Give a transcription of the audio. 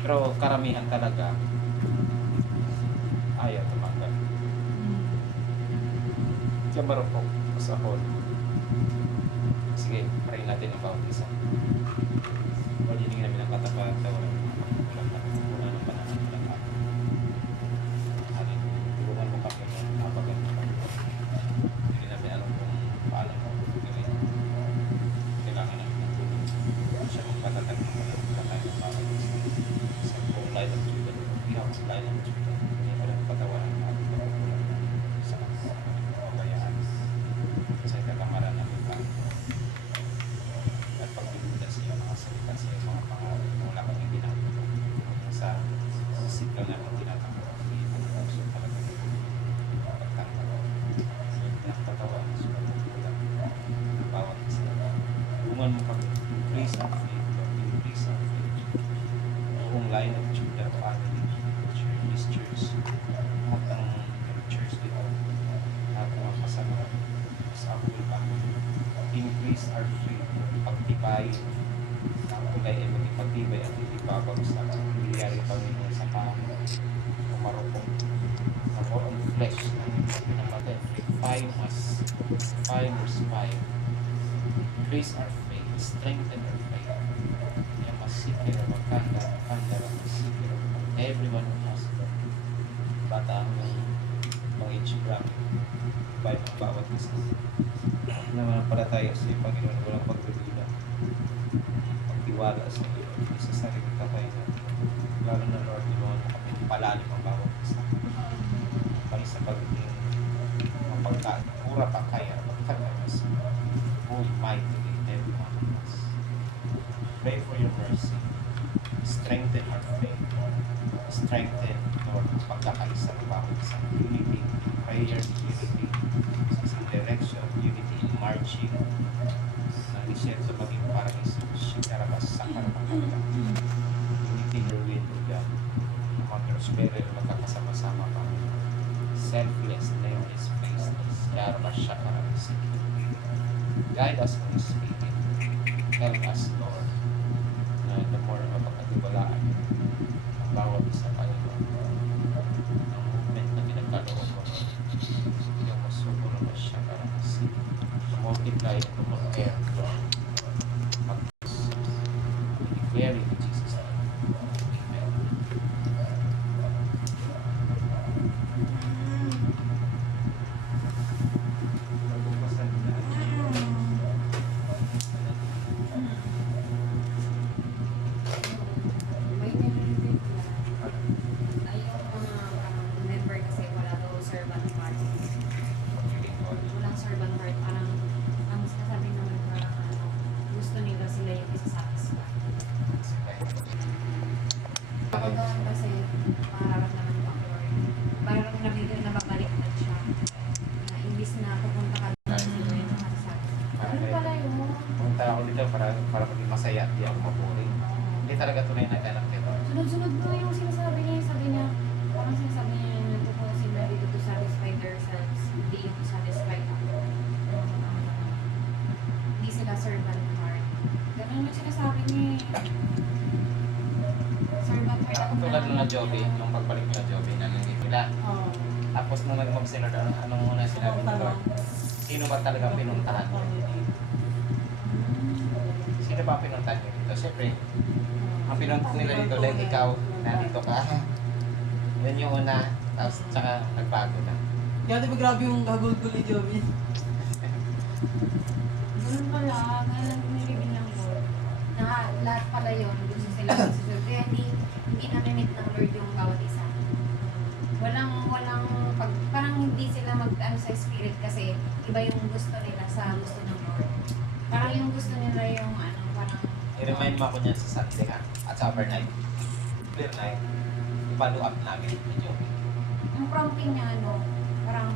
Pero karamihan talaga ayaw tumanggap. Siya marupok sa hall. Sige, try natin ang bawat isa. O hindi namin ang katapat na wala ng panahon ng lahat. Ano, tulungan mo kami yan, napaganda ka. Hindi namin alam kung paano mo gawin. Kailangan namin ng tulong. Siya magpatatag ng patay ng bawat isa. Sa kung line of Judah, we have line of Judah. Hindi mo lang patawaran ang ating pagkukulang sa kabayaan. Sa katamaran ng iba. At pagbibuda siya, makasalita siya yung mga pangalan na wala kami ginagawa. Sa isip lang namin tinatanggap. Hindi mo puso talaga pagtanggap. Nakatawa na siya pagkukulang. Bawat isa. Bungan mo kami. Please our faith, Lord. Please our faith. Buong line of Judah family. This church. Lahat ng church dito. Lahat ng mga kasama. Sa Apple family. Increase our faith. Pagtibay. Ang kulay ay maging pagtibay at hindi babagsak. Nangyayari Panginoon sa tao. Umarupong. Na more on flesh. Na natin. Refine us. 5 verse 5. Increase our faith. Strengthen our faith. Yung masikir o magkanda. Masikir o everyone who has bata ng mga age bracket. By mga bawat isa. Naman para tayo sa Panginoon walang pagdududa. Pagtiwala sa iyo. Sa sarili ka tayo natin. Lalo na Lord, ginawa mo kami palalim ang bawat isa. Pag sa pagdating pura pa kaya pagkakalas. Oh mightily every one of us. Pray for your mercy. Strengthen our faith. Strengthen Lord pagkakaisa ng bawat isa. Unity, prayer, unity. Sa direction, unity in marching. Nag-isyento maging parang isang shikarabas sa karapakala. Unity in your will, God. Among your spirit, magkakasama-sama pa. Selfless, nameless, faceless. Yarabas shakarabas. Guide us, Holy Spirit. Help us, Lord. Na the more mapagkatiwalaan ang bawat isa tayo. Ang movement na pinagkaloob mo. Yung masuburo na siya para kasi multiply and to compare, Lord. Declare it in Jesus' name. Amen. Kasi mararamdaman ko ako parang nababaliktad siya na imbis na pupunta ka lang ano pala yun mo? Pumunta ako dito para maging masaya at di ako maburing. Hindi talaga tunay na ganap dito. Sunod-sunod mo yung sinasabi niya, parang sinasabi niya yung ito po sila dito to satisfy themselves, hindi yung satisfy ako. Hindi sila servant heart. Ganun yung sinasabi niya eh. Servant heart ako Tulad na Joby, nung pagbalik na Joby na nangingila. Oo. Tapos nung nag-move sila doon, anong muna sinabi ni Lord? Sino ba talagang pinuntahan niyo? Sino ba ang pinuntahan niyo dito? Siyempre, ang pinuntahan nila dito, like ikaw, nandito ka. Yun yung una, tapos tsaka nagbago na. Kaya diba grabe yung gagulgul ni Joby? Ganun pala, kaya nilibin lang Lord. Na lahat pala yun, gusto sila magsusunod. Kaya hindi na-meet ng Lord yung bawat isa. Parang hindi sila mag-ano sa spirit kasi iba yung gusto nila sa gusto ng Lord. Parang yung gusto nila yung parang... I-remind mo ako niyan sa Sunday ha, at sa overnight. Clear night, ipalo up namin ni Joby. Yung prompting niya, parang